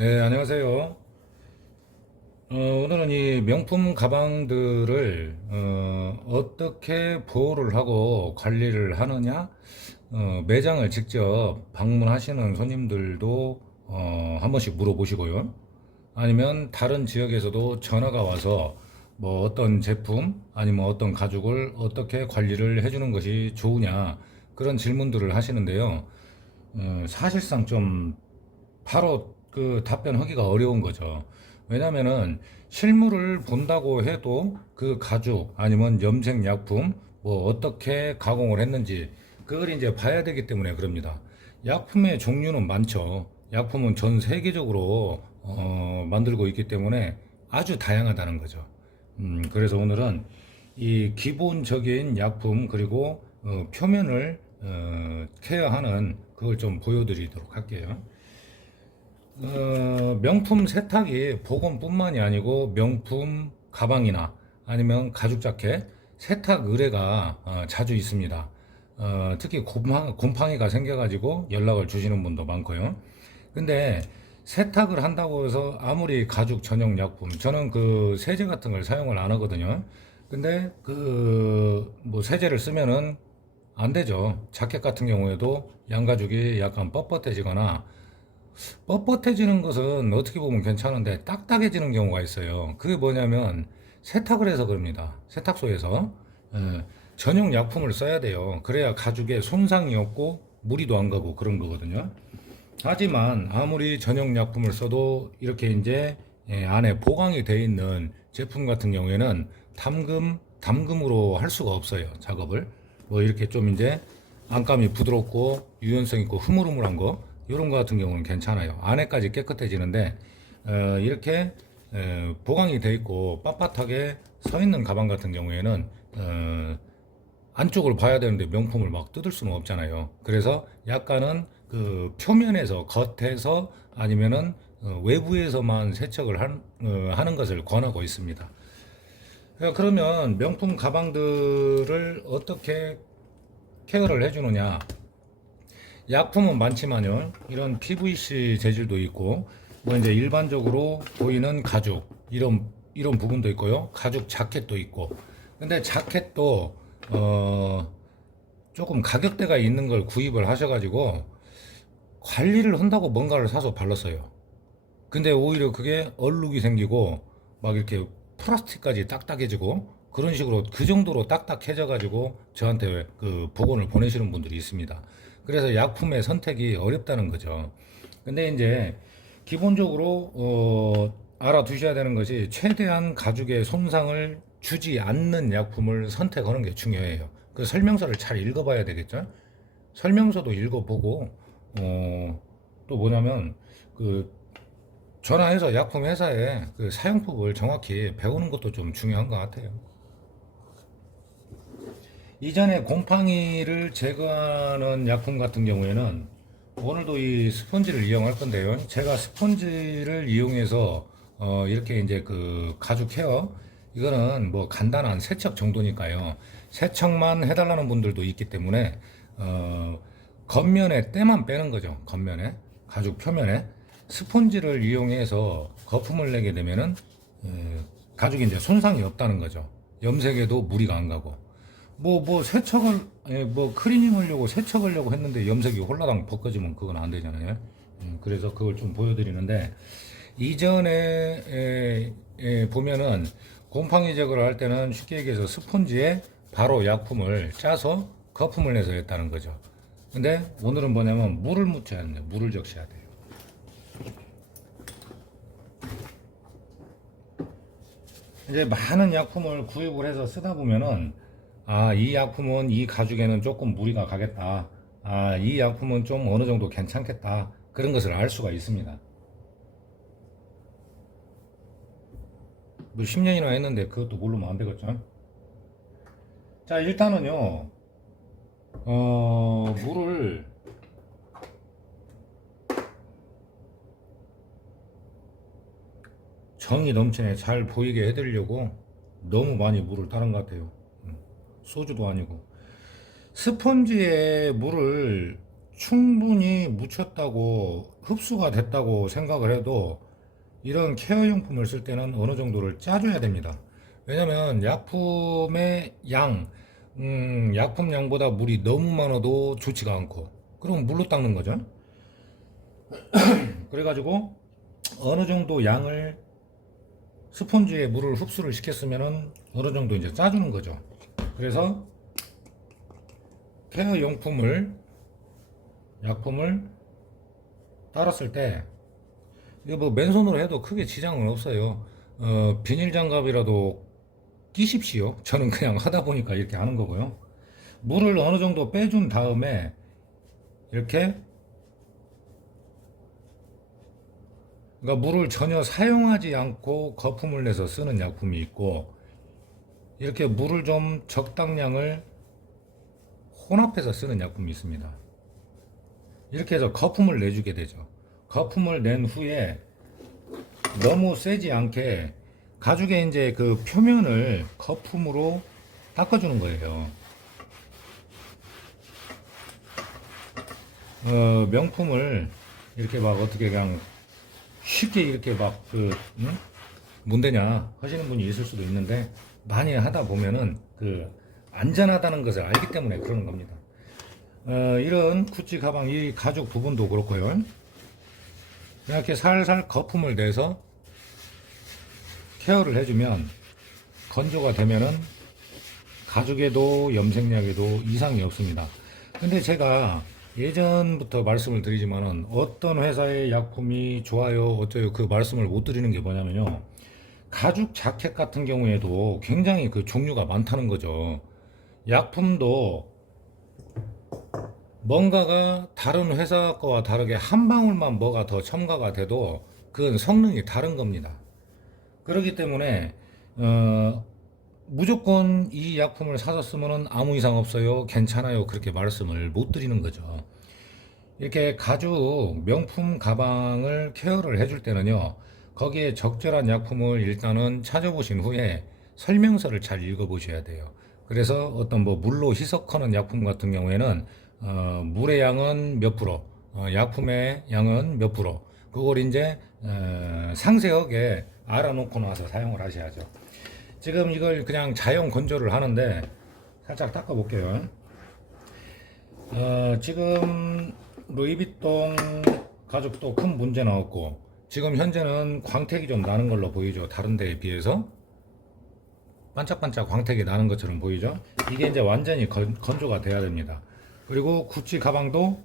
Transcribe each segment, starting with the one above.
네, 안녕하세요. 오늘은 이 명품 가방들을 떻게 보호를 하고 관리를 하느냐, 매장을 직접 방문하시는 손님들도 한 번씩 물어보시고요. 아니면 다른 지역에서도 전화가 와서 뭐 어떤 제품 아니면 어떤 가죽을 어떻게 관리를 해주는 것이 좋으냐 그런 질문들을 하시는데요. 사실상 좀 바로 그 답변하기가 어려운 거죠. 왜냐면은 실물을 본다고 해도 그 가죽 아니면 염색 약품 뭐 어떻게 가공을 했는지 그걸 이제 봐야 되기 때문에 그럽니다. 약품의 종류는 많죠. 약품은 전 세계적으로 만들고 있기 때문에 아주 다양하다는 거죠. 그래서 오늘은 이 기본적인 약품 그리고 표면을 케어하는 그걸 좀 보여드리도록 할게요. 명품 세탁이 복원뿐만이 아니고 명품 가방이나 아니면 가죽 자켓 세탁 의뢰가 자주 있습니다. 특히 곰팡이가 생겨가지고 연락을 주시는 분도 많고요. 근데 세탁을 한다고 해서 아무리 가죽 전용 약품, 저는 그 세제 같은 걸 사용을 안 하거든요. 근데 그 뭐 세제를 쓰면은 안 되죠. 자켓 같은 경우에도 양가죽이 약간 뻣뻣해지거나 뻣뻣해지는 것은 어떻게 보면 괜찮은데 딱딱해지는 경우가 있어요. 그게 뭐냐면 세탁을 해서 그럽니다. 세탁소에서 전용 약품을 써야 돼요. 그래야 가죽에 손상이 없고 무리도 안 가고 그런 거거든요. 하지만 아무리 전용 약품을 써도 이렇게 이제 안에 보강이 돼 있는 제품 같은 경우에는 담금으로 할 수가 없어요. 작업을. 뭐 이렇게 좀 이제 안감이 부드럽고 유연성 있고 흐물흐물한 거 이런 거 같은 경우는 괜찮아요. 안에까지 깨끗해지는데 이렇게 보강이 돼 있고 빳빳하게 서 있는 가방 같은 경우에는 안쪽을 봐야 되는데 명품을 막 뜯을 수는 없잖아요. 그래서 약간은 그 표면에서 겉에서 아니면은 외부에서만 세척을 하는 것을 권하고 있습니다. 그러면 명품 가방들을 어떻게 케어를 해주느냐? 약품은 많지만요. 이런 PVC 재질도 있고, 뭐 이제 일반적으로 보이는 가죽 이런 부분도 있고요. 가죽 자켓도 있고. 근데 자켓도 조금 가격대가 있는 걸 구입을 하셔가지고 관리를 한다고 뭔가를 사서 발랐어요. 근데 오히려 그게 얼룩이 생기고 막 이렇게 플라스틱까지 딱딱해지고 그런 식으로 그 정도로 딱딱해져 가지고 저한테 그 복원을 보내시는 분들이 있습니다. 그래서 약품의 선택이 어렵다는 거죠. 근데 이제 기본적으로 알아두셔야 되는 것이 최대한 가죽에 손상을 주지 않는 약품을 선택하는 게 중요해요. 그 설명서를 잘 읽어봐야 되겠죠. 설명서도 읽어보고 또 뭐냐면 그 전화해서 약품 회사에 그 사용법을 정확히 배우는 것도 좀 중요한 것 같아요. 이전에 곰팡이를 제거하는 약품 같은 경우에는 오늘도 이 스펀지를 이용할 건데요. 제가 스펀지를 이용해서 이렇게 이제 그 가죽 케어 이거는 뭐 간단한 세척 정도니까요. 세척만 해달라는 분들도 있기 때문에 어, 겉면에 때만 빼는 거죠. 겉면에 가죽 표면에 스펀지를 이용해서 거품을 내게 되면은 가죽이 이제 손상이 없다는 거죠. 염색에도 무리가 안 가고. 뭐 세척을 뭐 클리닝 하려고 세척하려고 했는데 염색이 홀라당 벗겨지면 그건 안 되잖아요. 그래서 그걸 좀 보여드리는데 이전에 보면은 곰팡이 제거를 할 때는 쉽게 얘기해서 스펀지에 바로 약품을 짜서 거품을 내서 했다는 거죠. 근데 오늘은 뭐냐면 물을 묻혀야 하는데 물을 적셔야 돼요. 이제 많은 약품을 구입을 해서 쓰다 보면은 이 약품은 이 가죽에는 조금 무리가 가겠다. 이 약품은 좀 어느 정도 괜찮겠다. 그런 것을 알 수가 있습니다. 뭐 10년이나 했는데 그것도 모르면 안 되겠죠. 자, 일단은요. 물을 정이 넘치네 잘 보이게 해드리려고 너무 많이 물을 따른 것 같아요. 소주도 아니고. 스펀지에 물을 충분히 묻혔다고 흡수가 됐다고 생각을 해도 이런 케어용품을 쓸 때는 어느 정도를 짜줘야 됩니다. 왜냐면 약품의 약품 양보다 물이 너무 많아도 좋지가 않고, 그럼 물로 닦는 거죠. 그래가지고 어느 정도 양을 스펀지에 물을 흡수를 시켰으면은 어느 정도 이제 짜주는 거죠. 그래서 약품을 따랐을 때 이거 뭐 맨손으로 해도 크게 지장은 없어요. 비닐 장갑이라도 끼십시오. 저는 그냥 하다 보니까 이렇게 하는 거고요. 물을 어느 정도 빼준 다음에 이렇게, 그러니까 물을 전혀 사용하지 않고 거품을 내서 쓰는 약품이 있고, 이렇게 물을 좀 적당량을 혼합해서 쓰는 약품이 있습니다. 이렇게 해서 거품을 내주게 되죠. 거품을 낸 후에 너무 세지 않게 가죽의 이제 그 표면을 거품으로 닦아주는 거예요. 명품을 이렇게 막 어떻게 그냥 쉽게 이렇게 막 뭔데냐 하시는 분이 있을 수도 있는데, 많이 하다 보면은 안전하다는 것을 알기 때문에 그러는 겁니다. 이런 구찌 가방 이 가죽 부분도 그렇고요. 이렇게 살살 거품을 내서 케어를 해주면, 건조가 되면은 가죽에도 염색약에도 이상이 없습니다. 근데 제가 예전부터 말씀을 드리지만은 어떤 회사의 약품이 좋아요 어쩌요 그 말씀을 못 드리는 게 뭐냐면요, 가죽 자켓 같은 경우에도 굉장히 그 종류가 많다는 거죠. 약품도 뭔가가 다른 회사 거와 다르게 한 방울만 뭐가 더 첨가가 돼도 그건 성능이 다른 겁니다. 그렇기 때문에 무조건 이 약품을 사서 쓰면은 아무 이상 없어요, 괜찮아요, 그렇게 말씀을 못 드리는 거죠. 이렇게 가죽 명품 가방을 케어를 해줄 때는요, 거기에 적절한 약품을 일단은 찾아보신 후에 설명서를 잘 읽어보셔야 돼요. 그래서 어떤 뭐 물로 희석하는 약품 같은 경우에는 물의 양은 몇 프로, 약품의 양은 몇 프로, 그걸 이제 상세하게 알아놓고 나서 사용을 하셔야죠. 지금 이걸 그냥 자연 건조를 하는데 살짝 닦아 볼게요. 지금 루이비통 가죽도 큰 문제는 없고, 지금 현재는 광택이 좀 나는 걸로 보이죠. 다른 데에 비해서 반짝반짝 광택이 나는 것처럼 보이죠. 이게 이제 완전히 건조가 돼야 됩니다. 그리고 구찌 가방도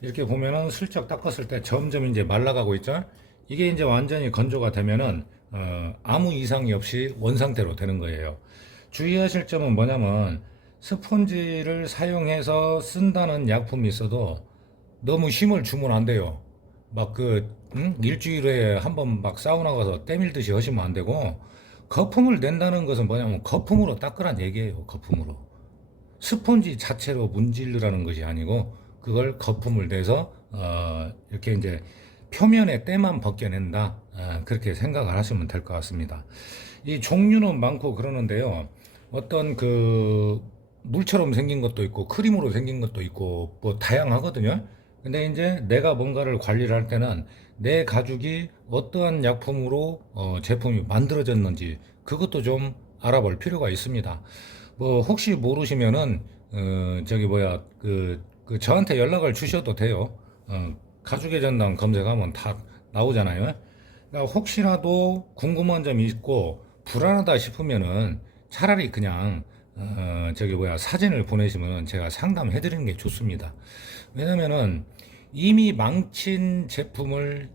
이렇게 보면은 슬쩍 닦았을 때 점점 이제 말라가고 있죠. 이게 이제 완전히 건조가 되면은 아무 이상이 없이 원상태로 되는 거예요. 주의하실 점은 뭐냐면, 스펀지를 사용해서 쓴다는 약품이 있어도 너무 힘을 주면 안 돼요. 막 일주일에 한 번 막 사우나 가서 때밀듯이 하시면 안 되고, 거품을 낸다는 것은 뭐냐면 거품으로 닦으란 얘기예요. 거품으로. 스펀지 자체로 문지르라는 것이 아니고, 그걸 거품을 내서 이렇게 이제 표면의 때만 벗겨낸다, 그렇게 생각을 하시면 될 것 같습니다. 이 종류는 많고 그러는데요, 어떤 물처럼 생긴 것도 있고 크림으로 생긴 것도 있고 뭐 다양하거든요. 근데 이제 내가 뭔가를 관리를 할 때는 내 가죽이 어떠한 약품으로 제품이 만들어졌는지 그것도 좀 알아볼 필요가 있습니다. 뭐 혹시 모르시면은 저한테 연락을 주셔도 돼요. 가죽의 전당 검색하면 다 나오잖아요. 그러니까 혹시라도 궁금한 점이 있고 불안하다 싶으면은 차라리 그냥 사진을 보내시면 제가 상담해 드리는 게 좋습니다. 왜냐면은 이미 망친 제품을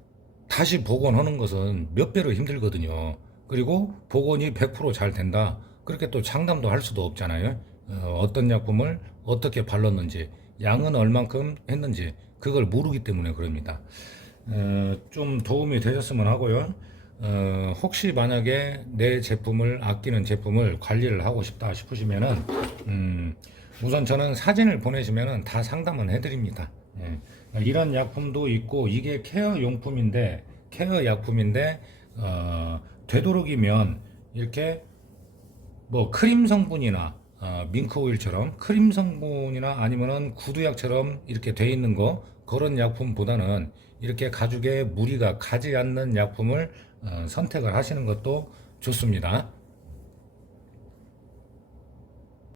다시 복원하는 것은 몇 배로 힘들거든요. 그리고 복원이 100%잘 된다, 그렇게 또 장담도 할 수도 없잖아요. 어떤 약품을 어떻게 발랐는지, 양은 얼만큼 했는지 그걸 모르기 때문에 그럽니다. 좀 도움이 되셨으면 하고요. 혹시 만약에 내 제품을, 아끼는 제품을 관리를 하고 싶다 싶으시면은 우선 저는 사진을 보내시면은 다 상담은 해드립니다. 이런 약품도 있고, 이게 케어 용품인데, 케어 약품인데 되도록이면 이렇게 뭐 크림 성분이나 밍크 오일처럼 크림 성분이나 아니면은 구두약처럼 이렇게 돼 있는 거 그런 약품보다는 이렇게 가죽에 무리가 가지 않는 약품을 선택을 하시는 것도 좋습니다.